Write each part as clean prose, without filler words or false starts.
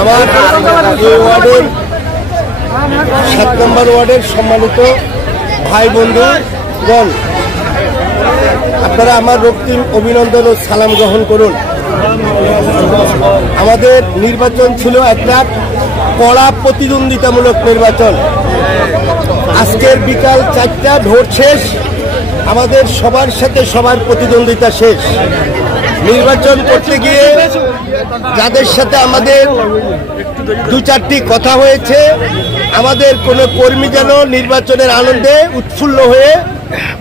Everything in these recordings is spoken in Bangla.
আমার এই ওয়ার্ডের 7 নম্বর ওয়ার্ডের সম্মানিত ভাই বন্ধুগণ, আপনারা আমার রক্তিম অভিনন্দন ও সালাম গ্রহণ করুন। আমাদের নির্বাচন ছিল একটা কড়া প্রতিদ্বন্দ্বিতামূলক নির্বাচন। আজকের বিকাল 4টা ভোট শেষ, আমাদের সবার সাথে সবার প্রতিদ্বন্দ্বিতা শেষ। নির্বাচন করতে গিয়ে যাদের সাথে আমাদের 2-4টি কথা হয়েছে, আমাদের কোনো কর্মী যেন নির্বাচনের আনন্দে উৎফুল্ল হয়ে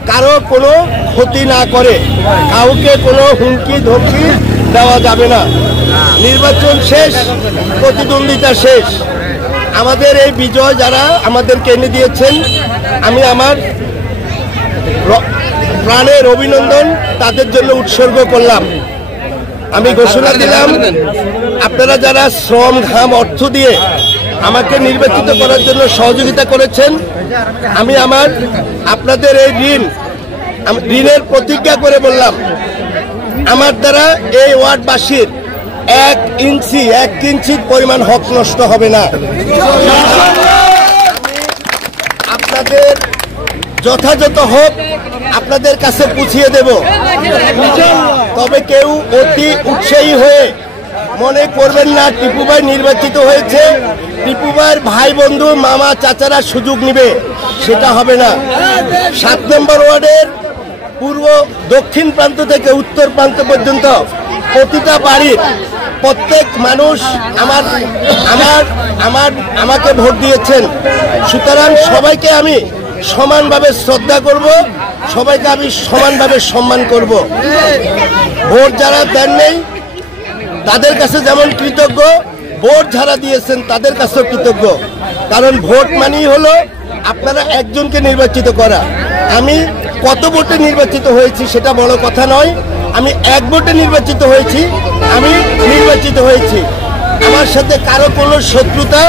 কারো কোনো ক্ষতি না করে, কাউকে কোনো হুমকি ধমকি দেওয়া যাবে না। নির্বাচন শেষ, প্রতিদ্বন্দ্বিতা শেষ। আমাদের এই বিজয় যারা আমাদেরকে এনে দিয়েছেন, আমি আমার প্রাণের অভিনন্দন তাদের জন্য উৎসর্গ করলাম। আমি ঘোষণা দিলাম, আপনারা যারা শ্রম ঘাম অর্থ দিয়ে আমাকে নির্বাচিত করার জন্য সহযোগিতা করেছেন, আমি আপনাদের এই ঋণের প্রতিজ্ঞা করে বললাম, আমার দ্বারা এই ওয়ার্ডবাসীর 1 ইঞ্চি পরিমাণ হক নষ্ট হবে না। আপনাদের যথাযথ হক আপনাদের কাছে পুছিয়ে দেব। তবে কেউ অতি উৎসাহী হয়ে মনে করবেন না টিপু ভাই নির্বাচিত হয়েছে, টিপু ভাইয়ের ভাই বন্ধু মামা চাচারা সুযোগ নিবে, সেটা হবে না। 7 নম্বর ওয়ার্ডের পূর্ব দক্ষিণ প্রান্ত থেকে উত্তর প্রান্ত পর্যন্ত প্রতিটা বাড়ির প্রত্যেক মানুষ আমাকে ভোট দিয়েছেন। সুতরাং সবাইকে আমি সমানভাবে শ্রদ্ধা করব, সবাইকে আমি সমানভাবে সম্মান করব। ভোট যারা দেন নেই তাদের কাছে যেমন কৃতজ্ঞ, ভোট যারা দিয়েছেন তাদের কাছেও কৃতজ্ঞ। কারণ ভোট মানেই হলো আপনারা একজনকে নির্বাচিত করা। আমি কত ভোটে নির্বাচিত হয়েছি সেটা বড় কথা নয়, আমি 1 ভোটে নির্বাচিত হয়েছি, আমি নির্বাচিত হয়েছি। আমার সাথে কারো কোনো শত্রুতা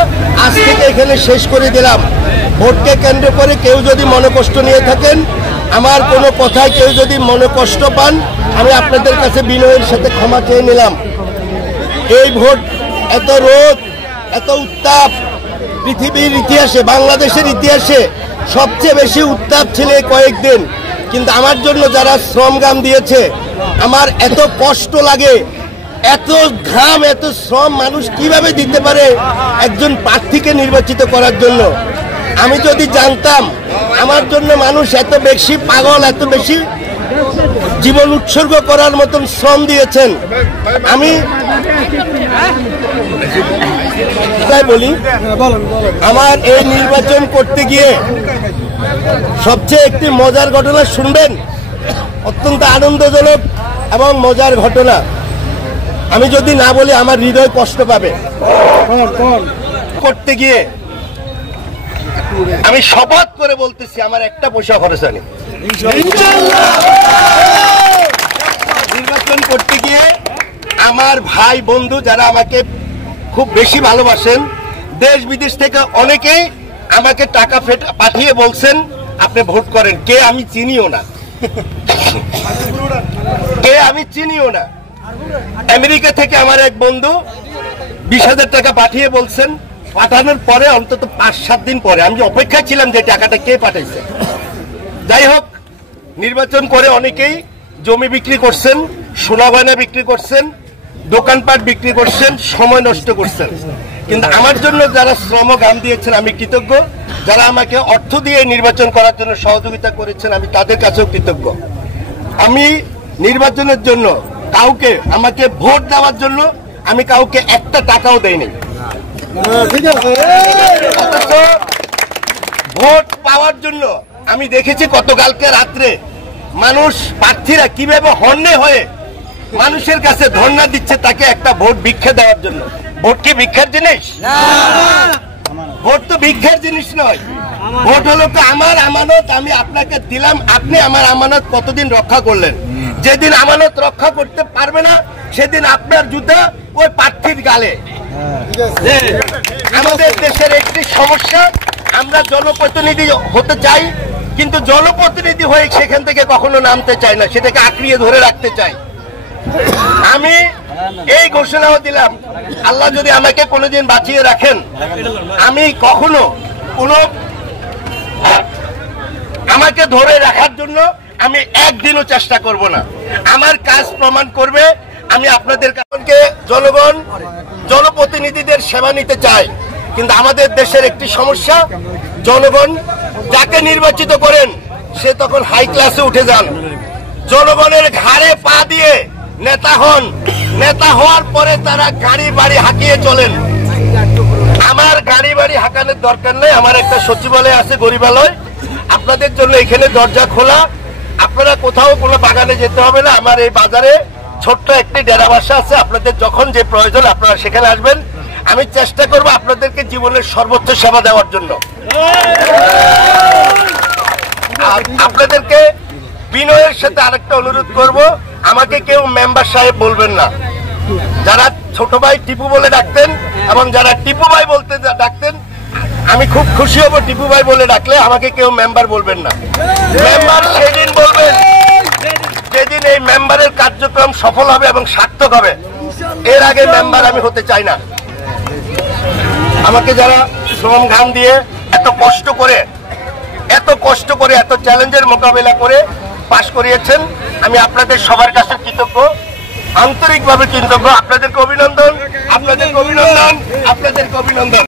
আজ থেকে এখানে শেষ করে দিলাম। ভোটকে কেন্দ্র করে কেউ যদি মনোকষ্ট নিয়ে থাকেন, আমার কোনো কথায় কেউ যদি মনোকষ্ট পান, আমি আপনাদের কাছে বিনয়ের সাথে ক্ষমা চেয়ে নিলাম। এই ভোট, এত রোদ, এত উত্তাপ, পৃথিবীর ইতিহাসে, বাংলাদেশের ইতিহাসে সবচেয়ে বেশি উত্তাপ ছিল কয়েকদিন। কিন্তু আমার জন্য যারা শ্রমঘাম দিয়েছে, আমার এত কষ্ট লাগে, এত ঘাম, এত শ্রম মানুষ কিভাবে দিতে পারে একজন প্রার্থীকে নির্বাচিত করার জন্য। আমি যদি জানতাম আমার জন্য মানুষ এত বেশি পাগল, এত বেশি জীবন উৎসর্গ করার মতন শ্রম দিয়েছেন, আমি তাই বলি। আমার এই নির্বাচন করতে গিয়ে সবচেয়ে একটি মজার ঘটনা শুনবেন, অত্যন্ত আনন্দজনক এবং মজার ঘটনা। আমি যদি না বলি আমার হৃদয় কষ্ট পাবে। করতে গিয়ে আমি শপথ করে বলতেছি, আমার একটা পয়সা খরচ হয়নি। নির্বাচন করতে গিয়ে আমার ভাই বন্ধু যারা আমাকে খুব বেশি ভালোবাসেন, দেশ বিদেশ থেকে অনেকেই আমাকে টাকা পাঠিয়ে বলছেন আপনি ভোট করেন। কে আমি চিনিও না, আমেরিকা থেকে আমার এক বন্ধু 20,000 টাকা পাঠিয়ে বলছেন, পাঠানোর পরে অন্তত 5-7 দিন পরে আমি অপেক্ষায় ছিলাম যে টাকাটা কে পাঠাইছে। যাই হোক, নির্বাচন করে অনেকেই জমি বিক্রি করছেন, সোনা গয়না বিক্রি করছেন, দোকানপাট বিক্রি করছেন, সময় নষ্ট করছেন। কিন্তু আমার জন্য যারা শ্রম ঘাম দিয়েছেন আমি কৃতজ্ঞ। যারা আমাকে অর্থ দিয়ে নির্বাচন করার জন্য সহযোগিতা করেছেন আমি তাদের কাছেও কৃতজ্ঞ। আমি নির্বাচনের জন্য কাউকে, আমাকে ভোট দেওয়ার জন্য আমি কাউকে একটা টাকাও দেইনি। ভোট পাওয়ার জন্য আমি দেখেছি গতকালকে রাত্রে মানুষ, প্রার্থীরা কিভাবে হন্যে হয়ে মানুষের কাছে ধর্ণা দিচ্ছে তাকে একটা ভোট ভিক্ষা দেওয়ার জন্য। ভোট কি ভিক্ষার জিনিস? ভোট তো ভিক্ষার জিনিস নয়। ভোট হলো তো আমার আমানত, আমি আপনাকে দিলাম, আপনি আমার আমানত কতদিন রক্ষা করলেন। যেদিন আমানত রক্ষা করতে পারবে না সেদিন আপনার জুতা ওই প্রার্থীর গালে। আমাদের দেশের একটি সমস্যা, আমরা জনপ্রতিনিধি হতে চাই কিন্তু জনপ্রতিনিধি হয়ে সেখান থেকে কখনো নামতে চাই না, সেটাকে আঁকড়িয়ে ধরে রাখতে চাই। আমি এই ঘোষণাও দিলাম, আল্লাহ যদি আমাকে কোনোদিন বাঁচিয়ে রাখেন, আমি কখনো কোনো আমাকে ধরে রাখার জন্য আমি একদিনও চেষ্টা করব না। আমার কাজ প্রমাণ করবে। আমি আপনাদের কাছে জনগণ জনপ্রতিনিধিদের সেবা নিতে চাই, কিন্তু আমাদের দেশের একটি সমস্যা, জনগণ যাকে নির্বাচিত করেন সে তখন হাই ক্লাসে উঠে যান, জনগণের ঘাড়ে পা দিয়ে নেতা হন, নেতা হওয়ার পরে তারা গাড়ি বাড়ি হাঁকিয়ে চলেন। আমার গাড়ি বাড়ি হাঁকানোর দরকার নেই। আমার একটা সচিবালয় আছে, গরিবালয়, আপনাদের জন্য এখানে দরজা খোলা। আপনারা কোথাও কোনো বাগানে যেতে হবে না। আমার এই বাজারে ছোট্ট একটি ডেরা বাসা আছে, আপনাদের যখন যে প্রয়োজন আপনারা সেখানে আসবেন। আমি চেষ্টা করব আপনাদেরকে জীবনের সর্বোচ্চ সেবা দেওয়ার জন্য। আপনাদেরকে বিনয়ের সাথে আরেকটা অনুরোধ করব, আমাকে কেউ মেম্বার সাহেব বলবেন না। যারা ছোট ভাই টিপু বলে ডাকতেন এবং যারা টিপু ভাই বলতে ডাকতেন, আমি খুব খুশি হব টিপু ভাই বলে ডাকলে। আমাকে কেউ মেম্বার বলবেন না। মেম্বার সেদিন বলবেন যেদিন এই মেম্বারের কার্যক্রম সফল হবে এবং সার্থক হবে। এর আগে মেম্বার আমি হতে চাই না। আমাকে যারা শ্রম ঘাম দিয়ে এত কষ্ট করে এত চ্যালেঞ্জের মোকাবেলা করে পাশ করিয়েছেন, আমি আপনাদের সবার কাছে কৃতজ্ঞ, আন্তরিকভাবে কৃতজ্ঞ। আপনাদেরকে অভিনন্দন, আপনাদেরকে অভিনন্দন, আপনাদেরকে অভিনন্দন।